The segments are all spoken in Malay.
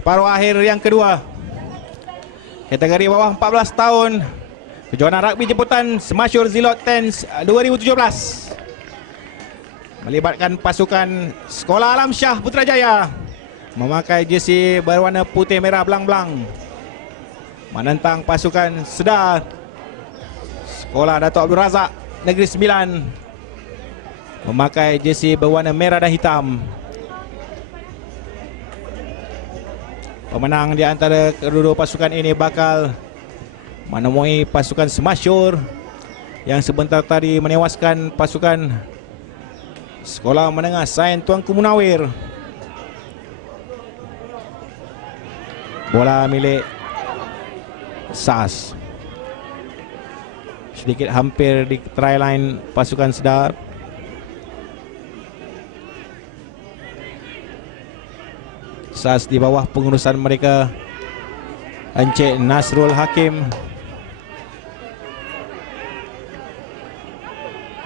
separuh akhir yang kedua, kategori bawah 14 tahun, kejuaraan rugby jemputan Semasyur Zilot Tens 2017, melibatkan pasukan Sekolah Alam Syah Putrajaya memakai jersey berwarna putih merah belang-belang, menentang pasukan Sedar Sekolah Dato' Abdul Razak Negeri Sembilan memakai jersey berwarna merah dan hitam. Pemenang di antara kedua pasukan ini bakal menemui pasukan Semasyur yang sebentar tadi menewaskan pasukan Sekolah Menengah Sains Tuanku Munawir. Bola milik SAS, sedikit hampir di try line pasukan Sedar. SAS di bawah pengurusan mereka Encik Nasrul Hakim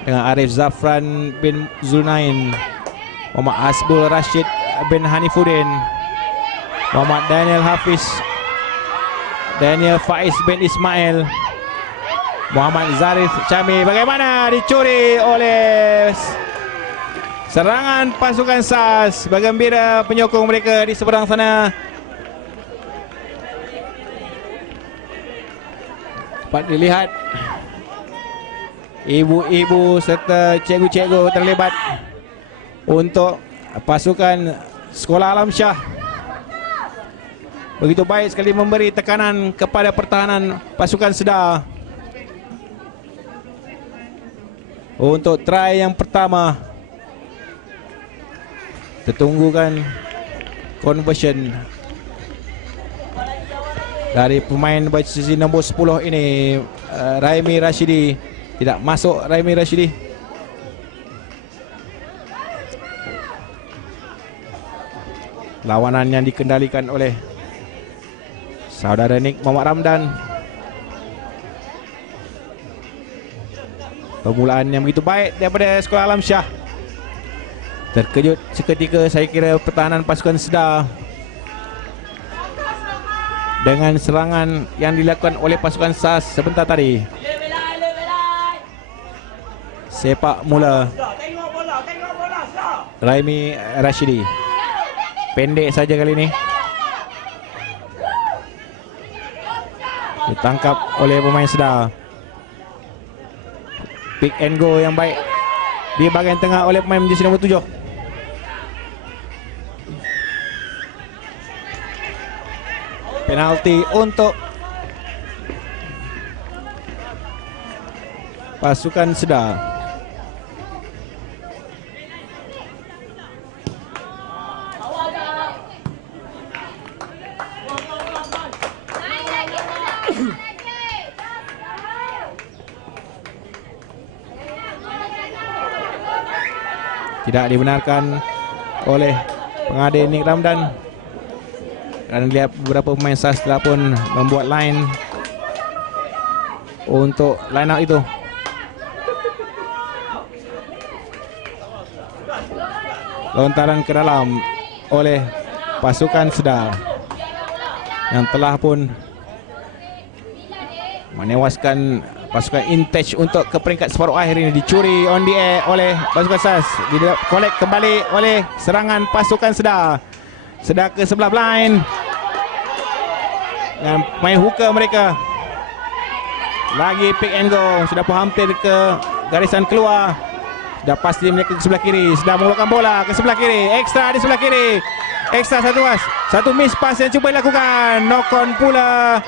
dengan Arif Zafran bin Zulnain, Muhammad Asbul Rashid bin Hanifuddin, Muhammad Daniel Hafiz, Daniel Faiz bin Ismail, Muhammad Zarif Chami. Bagaimana dicuri oleh serangan pasukan SAS. Bergembira penyokong mereka di seberang sana. Dapat dilihat ibu-ibu serta cikgu-cikgu terlibat untuk pasukan Sekolah Alam Syah. Begitu baik sekali memberi tekanan kepada pertahanan pasukan Sedar. Untuk try yang pertama, tertunggukan conversion dari pemain berjersey nombor 10 ini, Raimi Rashidi. Tidak masuk Raimi Rashidi. Lawanan yang dikendalikan oleh saudara Nik Muhammad Ramdan. Permulaan yang begitu baik daripada Sekolah Alam Syah. Terkejut seketika saya kira pertahanan pasukan Sedar dengan serangan yang dilakukan oleh pasukan SAS sebentar tadi. Sepak mula Raimi Rashidi. Pendek saja kali ini. Ditangkap oleh pemain Sedar. Pick and go yang baik di bahagian tengah oleh pemain jersey nombor 7. Penalti untuk pasukan Sedar. Tidak dibenarkan oleh pengadil Nik Ramdan. Dan lihat beberapa pemain SAS telah pun membuat line untuk line out itu. Lontaran ke dalam oleh pasukan Sedar yang telah pun menewaskan pasukan Intech untuk ke peringkat separuh akhir ini. Dicuri on the air oleh pasukan SAS. Collect kembali oleh serangan pasukan Sedar. Sedar ke sebelah blind dan main hooker mereka. Lagi pick and go. Sudah pun hampir ke garisan keluar. Sudah pasti mereka ke sebelah kiri. Sudah mengeluarkan bola ke sebelah kiri. Ekstra di sebelah kiri. Ekstra satu pas. Satu miss pass yang cuba dilakukan. Knock on pula.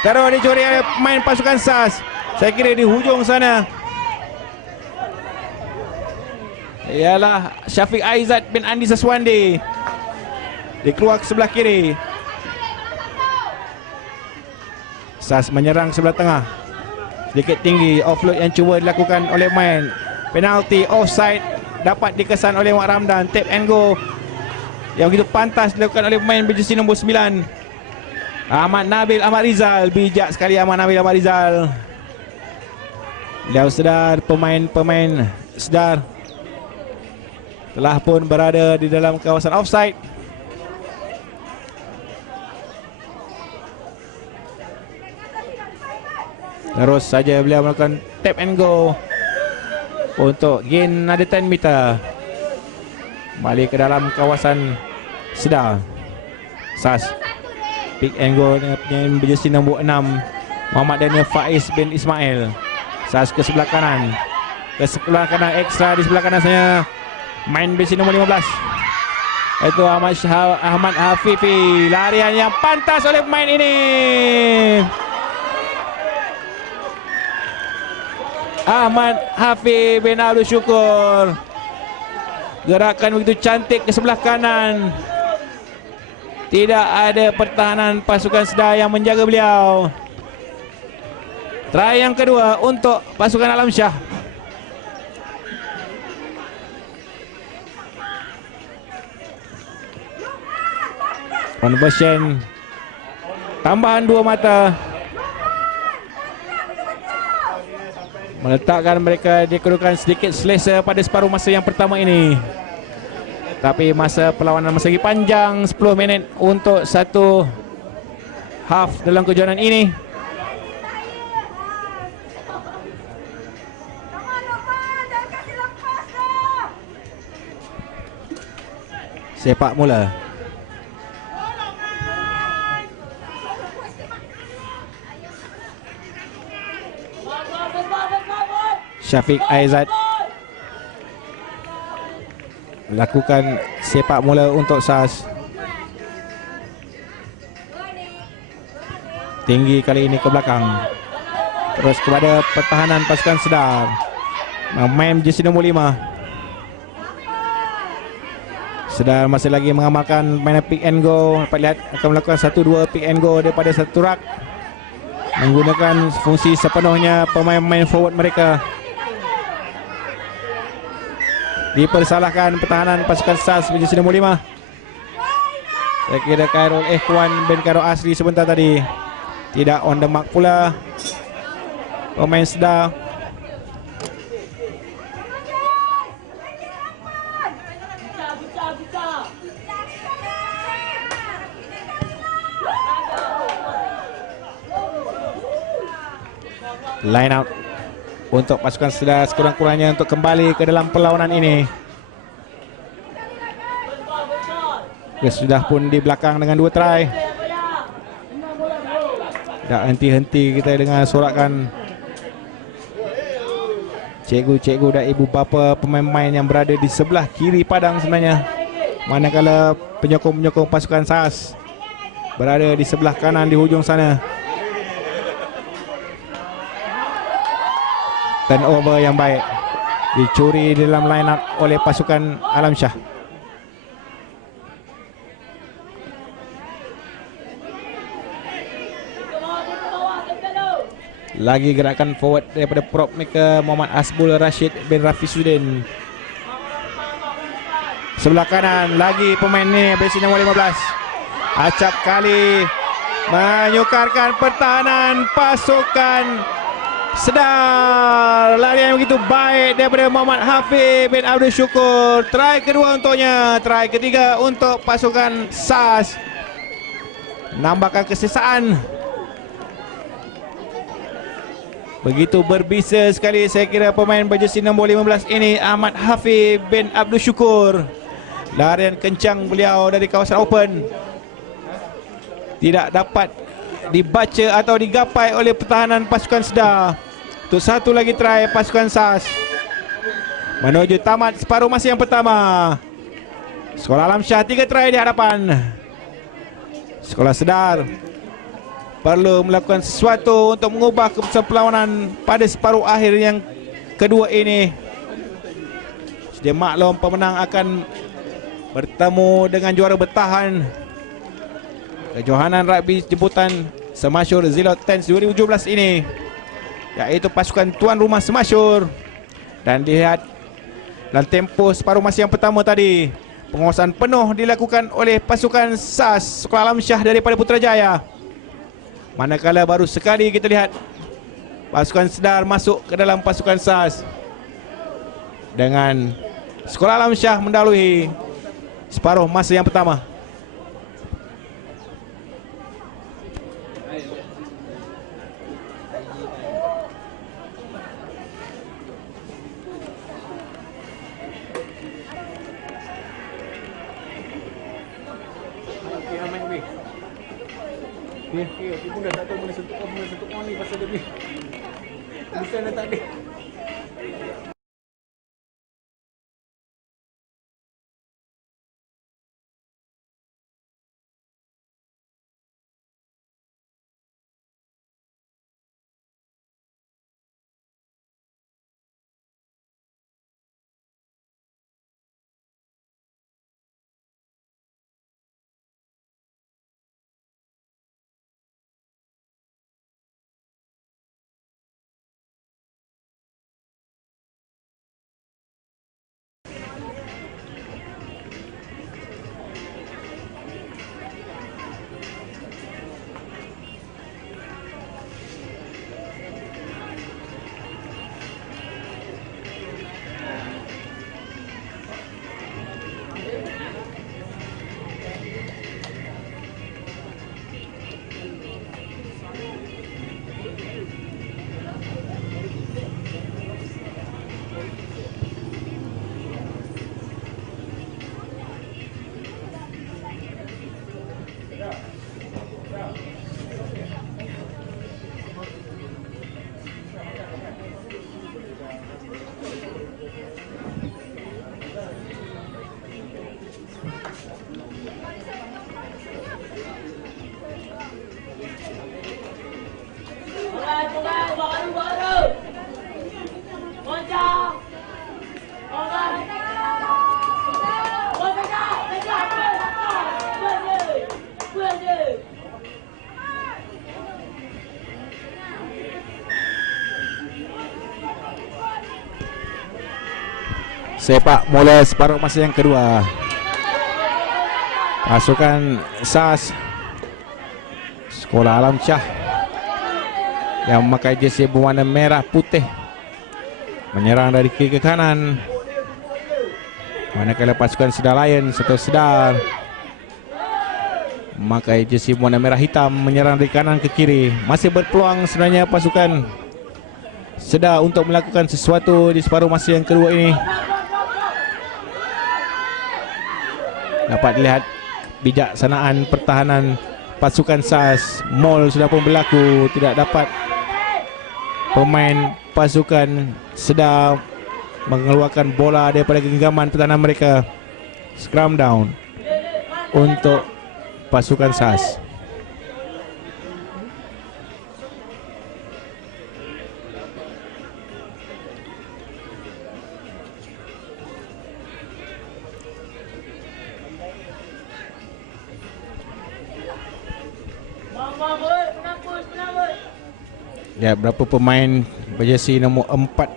Terus dicuri oleh pemain pasukan SAS. Saya kira di hujung sana ialah Syafiq Aizat bin Andi Saswandi. Dikeluar ke sebelah kiri. SAS menyerang sebelah tengah. Sedikit tinggi. Offload yang cuba dilakukan oleh pemain. Penalti offside dapat dikesan oleh Mak Ramdan. Tap and go yang begitu pantas dilakukan oleh pemain berjersey nombor 9 Ahmad Nabil Ahmad Rizal. Bijak sekali Ahmad Nabil Ahmad Rizal. Beliau sedar pemain-pemain Sedar telah pun berada di dalam kawasan offside. Terus saja beliau melakukan tap and go untuk gain ada 10 meter. Balik ke dalam kawasan Sedar. Sas pick and go dengan penyanyi berjersey nombor 6 Muhammad Daniel Faiz bin Ismail. Sas ke sebelah kanan. Ke sebelah kanan ekstra di sebelah kanan saya main berjersey nombor 15. Itu Ahmad Hafifi. Larian yang pantas oleh pemain ini. Ahmad Hafiz bin Abdul Syukur. Gerakan begitu cantik ke sebelah kanan. Tidak ada pertahanan pasukan Sedar yang menjaga beliau. Try yang kedua untuk pasukan Alam Shah. Conversion. Tambahan 2 mata. Meletakkan mereka di kedudukan sedikit selesa pada separuh masa yang pertama ini. Tapi masa perlawanan masih lagi panjang, 10 minit untuk satu half dalam kejuaraan ini. Sepak mula. Syafiq Aizat lakukan sepak mula untuk SAS. Tinggi kali ini ke belakang. Terus kepada pertahanan pasukan Sedar. Main jersey nombor 5. Sedar masih lagi mengamalkan mainan pick and go. Dapat lihat akan melakukan 1-2 pick and go daripada satu rak. Menggunakan fungsi sepenuhnya pemain-pemain forward mereka. Dipersalahkan pertahanan pasukan SAS berjersey nombor 5. Saya kira Khairul Ikhwan bin Khairul Asri sebentar tadi. Tidak on the mark pula pemain Sedar. Line out untuk pasukan Sedar sekurang-kurangnya untuk kembali ke dalam perlawanan ini. Sudah pun di belakang dengan 2 try. Tak henti-henti kita dengan sorakan cikgu-cikgu dan ibu bapa pemain-pemain yang berada di sebelah kiri padang sebenarnya. Manakala penyokong-penyokong pasukan SAS berada di sebelah kanan di hujung sana. Turnover yang baik dicuri dalam line up oleh pasukan Alam Shah. Lagi gerakan forward daripada prop maker Muhammad Asbul Rashid bin Rafisuddin. Sebelah kanan lagi pemain ni berisi nombor 15. Acap kali menyukarkan pertahanan pasukan Sedar. Larian yang begitu baik daripada Muhammad Hafiz bin Abdul Syukur. Try kedua untuknya. Try ketiga untuk pasukan SAS. Nambahkan kesesaan. Begitu berbisa sekali saya kira pemain berjersey nombor 15 ini Ahmad Hafiz bin Abdul Syukur. Larian kencang beliau dari kawasan open. Tidak dapat dibaca atau digapai oleh pertahanan pasukan Sedar. Untuk satu lagi try pasukan SAS. Menuju tamat separuh masa yang pertama. Sekolah Alam Shah 3 try di hadapan Sekolah Sedar. Perlu melakukan sesuatu untuk mengubah keputusan perlawanan pada separuh akhir yang kedua ini. Sedia maklum pemenang akan bertemu dengan juara bertahan kejohanan rugby jemputan semasyur Zilot Tens 2017 ini, iaitu pasukan tuan rumah semasyur. Dan dilihat dalam tempoh separuh masa yang pertama tadi, penguasaan penuh dilakukan oleh pasukan SAS Sekolah Alam Shah daripada Putrajaya. Manakala baru sekali kita lihat pasukan Sedar masuk ke dalam pasukan SAS dengan Sekolah Alam Shah mendahului separuh masa yang pertama. Ibu dah tak tahu mana sentuh kau ni pasal dia ni. Tulisan dah tak ada. Sepak bola separuh masa yang kedua. Pasukan SAS Sekolah Alam Shah yang memakai jersey berwarna merah putih menyerang dari kiri ke kanan, manakala pasukan Sedar Lion atau Sedar memakai jersey berwarna merah hitam menyerang dari kanan ke kiri. Masih berpeluang sebenarnya pasukan Sedar untuk melakukan sesuatu di separuh masa yang kedua ini. Dapat dilihat bijaksanaan pertahanan pasukan SAS. Maul sudah pun berlaku, tidak dapat pemain pasukan Sedar mengeluarkan bola daripada genggaman pertahanan mereka. Scrum down untuk pasukan SAS. Ya, berapa pemain berjersey nombor 4,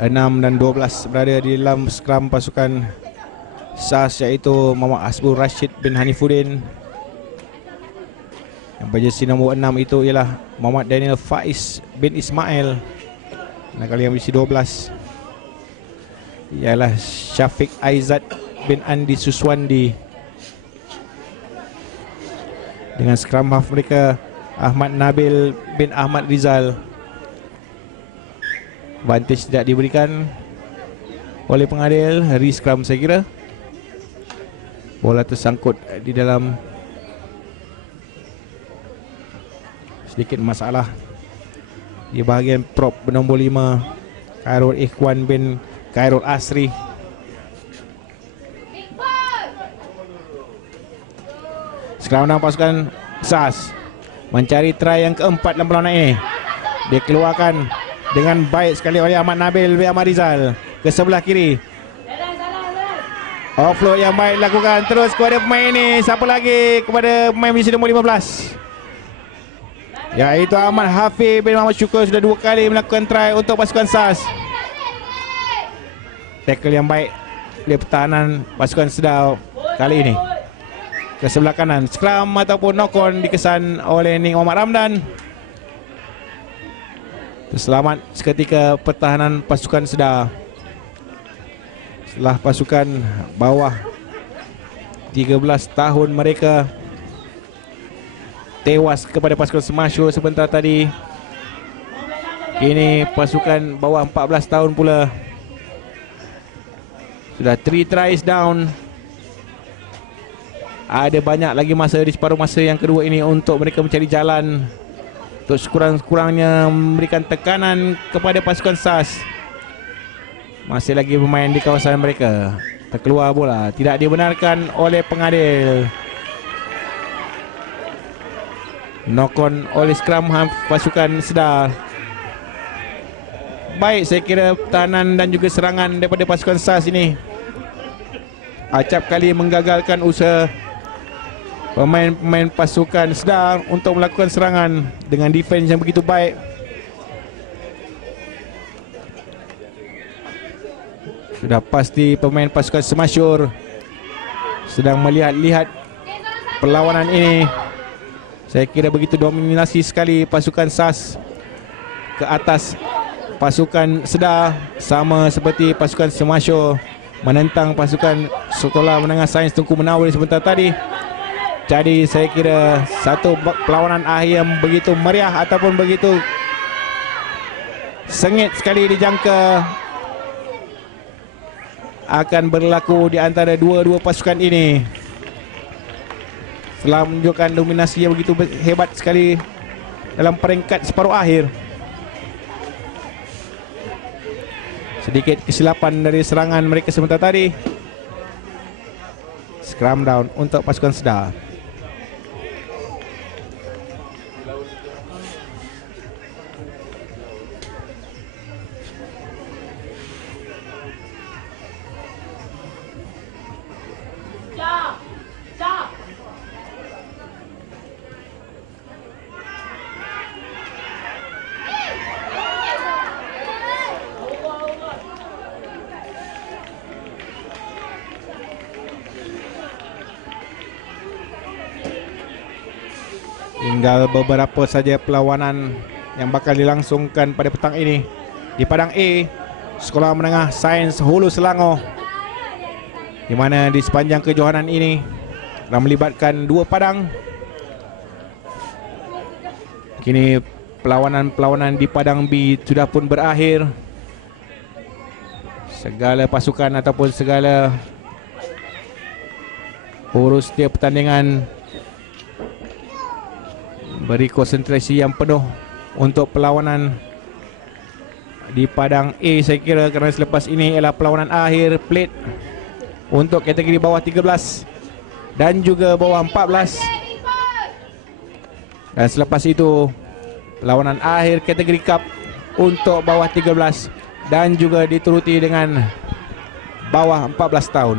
6 dan 12 berada di dalam skram pasukan SAS, iaitu Muhammad Hasbul Rashid bin Hanifuddin. Yang berjersey nombor 6 itu ialah Muhammad Daniel Faiz bin Ismail. Manakala yang berjersey 12 ialah Syafiq Aizat bin Andi Suswandi. Dengan skram half mereka Ahmad Nabil bin Ahmad Rizal. Advantage tidak diberikan oleh pengadil. Re-scrum saya kira. Bola tersangkut di dalam sedikit masalah di bahagian prop bernombor 5, Khairul Ikhwan bin Khairul Asri. Sekarang pasukan SAS mencari try yang keempat dalam perlawanan ini. Dia keluarkan dengan baik sekali oleh Ahmad Nabil bin Ahmad Rizal ke sebelah kiri. Offload yang baik dilakukan terus kepada pemain ini. Siapa lagi? Kepada pemain jersey nombor 15, iaitu Ahmad Hafiz bin Muhammad Syukur. Sudah 2 kali melakukan try untuk pasukan SAS. Tackle yang baik oleh pertahanan pasukan Sedar kali ini. Ke sebelah kanan, scrum ataupun knock on dikesan oleh Ning Muhammad Ramdan. Terselamat seketika pertahanan pasukan Sedar setelah pasukan bawah 13 tahun mereka tewas kepada pasukan Semasyur sebentar tadi. Kini pasukan bawah 14 tahun pula sudah 3 tries down. Ada banyak lagi masa di separuh masa yang kedua ini untuk mereka mencari jalan untuk sekurang-kurangnya memberikan tekanan kepada pasukan SAS. Masih lagi bermain di kawasan mereka. Terkeluar bola, tidak dibenarkan oleh pengadil. Knock on oleh scrum pasukan Sedar. Baik, saya kira pertahanan dan juga serangan daripada pasukan SAS ini acap kali menggagalkan usaha pemain-pemain pasukan Sedar untuk melakukan serangan dengan defense yang begitu baik. Sudah pasti pemain pasukan Semasyur sedang melihat-lihat perlawanan ini. Saya kira begitu dominasi sekali pasukan SAS ke atas pasukan Sedar, sama seperti pasukan Semasyur menentang pasukan Sekolah Menengah Sains Tunku Menawar sebentar tadi. Jadi saya kira satu perlawanan akhir yang begitu meriah ataupun begitu sengit sekali dijangka akan berlaku di antara dua-dua pasukan ini. Setelah menunjukkan dominasi yang begitu hebat sekali dalam peringkat separuh akhir, sedikit kesilapan dari serangan mereka sebentar tadi. Scrum down untuk pasukan Sedar. Tinggal beberapa saja perlawanan yang bakal dilangsungkan pada petang ini di Padang A, Sekolah Menengah Sains Hulu Selangor, di mana di sepanjang kejohanan ini telah melibatkan dua padang. Kini perlawanan-perlawanan di Padang B sudah pun berakhir. Segala pasukan ataupun segala urus setiap pertandingan beri konsentrasi yang penuh untuk perlawanan di Padang A, saya kira, kerana selepas ini ialah perlawanan akhir plate untuk kategori bawah 13 dan juga bawah 14. Dan selepas itu perlawanan akhir kategori cup untuk bawah 13 dan juga dituruti dengan bawah 14 tahun.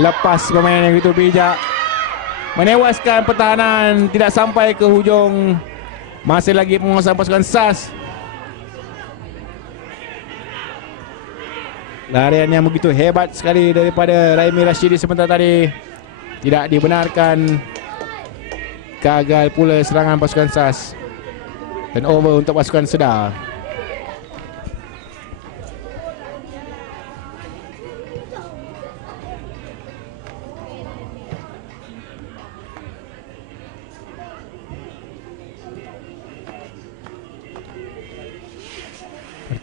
Lepas pemain yang begitu bijak menewaskan pertahanan, tidak sampai ke hujung. Masih lagi penguasaan pasukan SAS. Larian yang begitu hebat sekali daripada Raimi Rashidi sebentar tadi tidak dibenarkan. Gagal pula serangan pasukan SAS. Turnover untuk pasukan Sedar.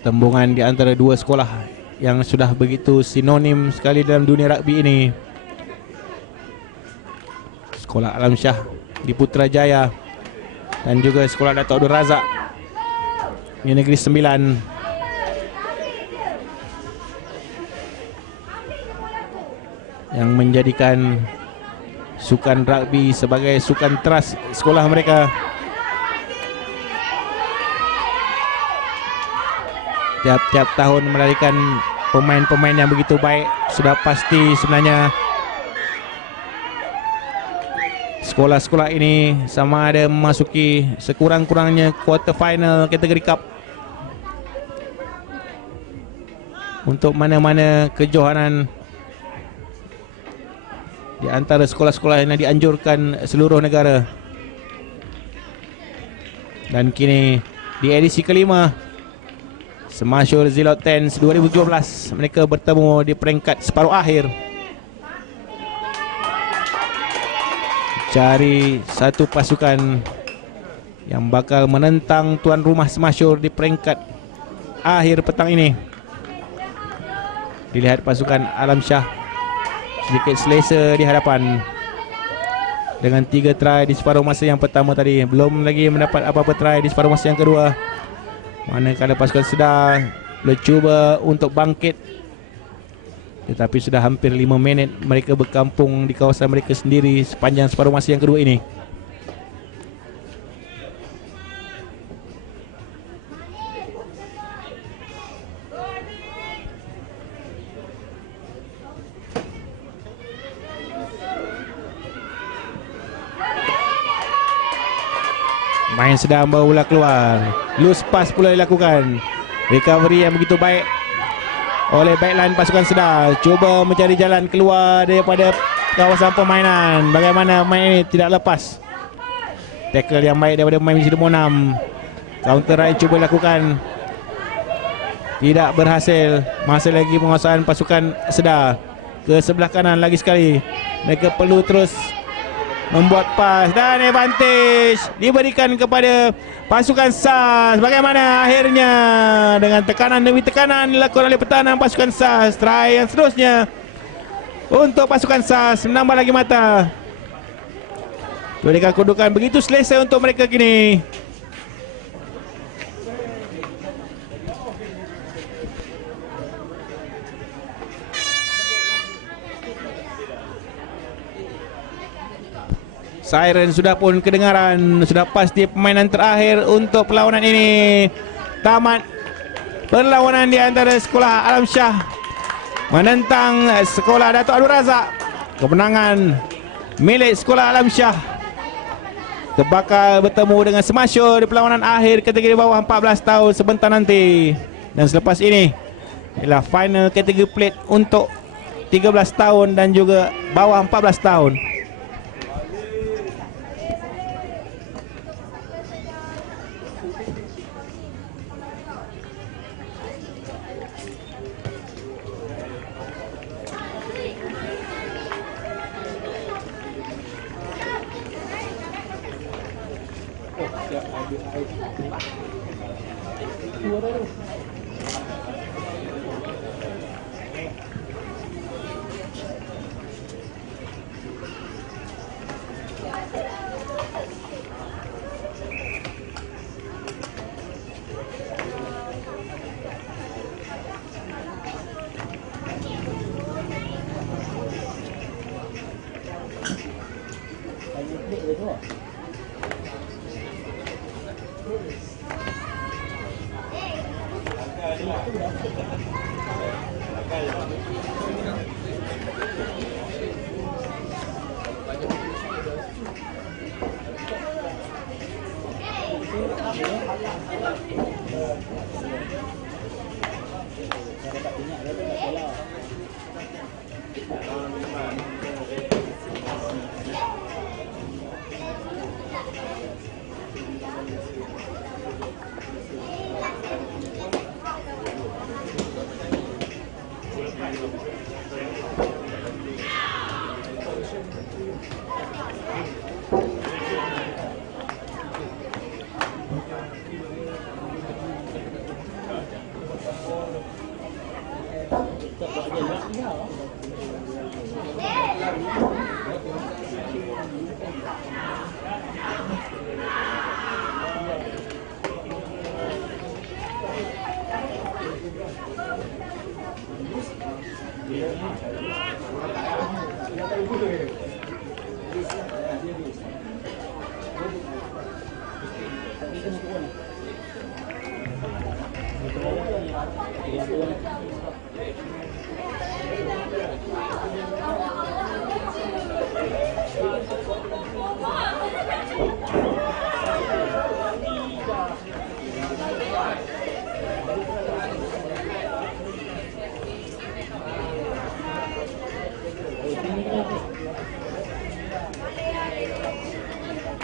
Pertembungan di antara dua sekolah yang sudah begitu sinonim sekali dalam dunia rugby ini. Sekolah Alam Shah di Putrajaya dan juga Sekolah Dato' Abdul Razak di Negeri Sembilan. Yang menjadikan sukan rugby sebagai sukan teras sekolah mereka. Tiap-tiap tahun melahirkan pemain-pemain yang begitu baik. Sudah pasti sebenarnya sekolah-sekolah ini sama ada memasuki sekurang-kurangnya quarter final kategori cup. Untuk mana-mana kejohanan di antara sekolah-sekolah yang dianjurkan seluruh negara. Dan kini di edisi kelima Semasyur Zilot Tens 2017, mereka bertemu di peringkat separuh akhir. Cari satu pasukan yang bakal menentang tuan rumah Semasyur di peringkat akhir petang ini. Dilihat pasukan Alam Shah sedikit selesa di hadapan. Dengan 3 try di separuh masa yang pertama tadi, belum lagi mendapat apa-apa try di separuh masa yang kedua. Manakala pasukan Sedar mencuba untuk bangkit, tetapi sudah hampir 5 minit mereka berkampung di kawasan mereka sendiri sepanjang separuh masa yang kedua ini. Main sedang baru keluar. Loose pass pula dilakukan. Recovery yang begitu baik oleh backline pasukan Sedar. Cuba mencari jalan keluar daripada kawasan permainan. Bagaimana main ini tidak lepas. Tackle yang baik daripada pemain misi nombor 6. Counter right cuba dilakukan, tidak berhasil. Masih lagi penguasaan pasukan Sedar. Ke sebelah kanan lagi sekali. Mereka perlu terus membuat pas, dan advantage diberikan kepada pasukan SAS. Bagaimana akhirnya dengan tekanan demi tekanan dilakukan oleh pertahanan pasukan SAS. Try yang seterusnya untuk pasukan SAS menambah lagi mata. Berikan kedudukan begitu selesa untuk mereka kini. Siren sudah pun kedengaran. Sudah pasti permainan terakhir untuk perlawanan ini. Tamat perlawanan di antara Sekolah Alam Shah menentang Sekolah Datuk Abdul Razak. Kemenangan milik Sekolah Alam Shah. Bakal bertemu dengan Semasyur di perlawanan akhir kategori bawah 14 tahun sebentar nanti. Dan selepas ini ialah final kategori plate untuk 13 tahun dan juga bawah 14 tahun.